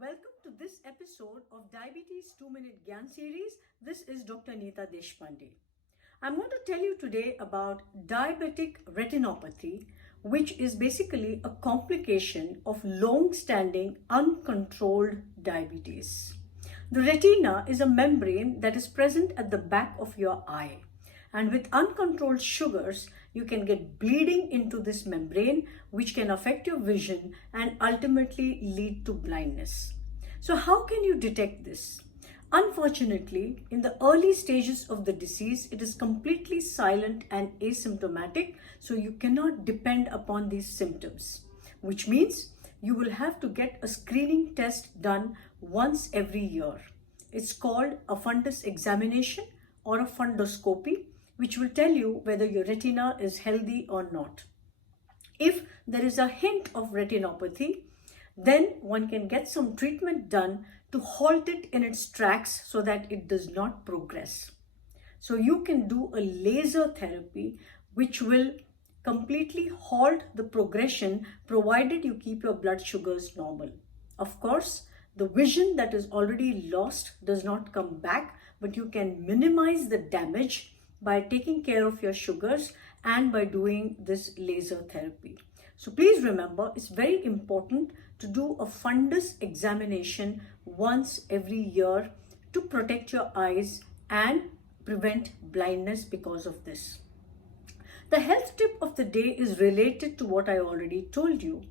Welcome to this episode of Diabetes 2-Minute GYAAN series. This is Dr. Neeta Deshpande. I'm going to tell you today about diabetic retinopathy, which is basically a complication of long-standing uncontrolled diabetes. The retina is a membrane that is present at the back of your eye. And with uncontrolled sugars, you can get bleeding into this membrane, which can affect your vision and ultimately lead to blindness. So how can you detect this? Unfortunately, in the early stages of the disease, it is completely silent and asymptomatic, so you cannot depend upon these symptoms, which means you will have to get a screening test done once every year. It's called a fundus examination or a fundoscopy, which will tell you whether your retina is healthy or not. If there is a hint of retinopathy, then one can get some treatment done to halt it in its tracks so that it does not progress. So you can do a laser therapy which will completely halt the progression provided you keep your blood sugars normal. Of course, the vision that is already lost does not come back, but you can minimize the damage by taking care of your sugars and by doing this laser therapy. So please remember, it's very important to do a fundus examination once every year to protect your eyes and prevent blindness because of this. The health tip of the day is related to what I already told you.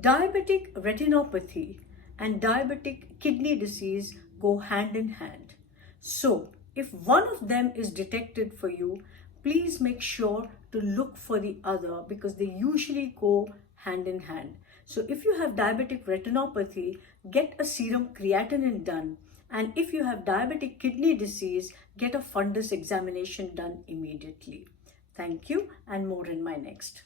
Diabetic retinopathy and diabetic kidney disease go hand in hand. So if one of them is detected for you, please make sure to look for the other because they usually go hand in hand. So if you have diabetic retinopathy, get a serum creatinine done. And if you have diabetic kidney disease, get a fundus examination done immediately. Thank you, and more in my next.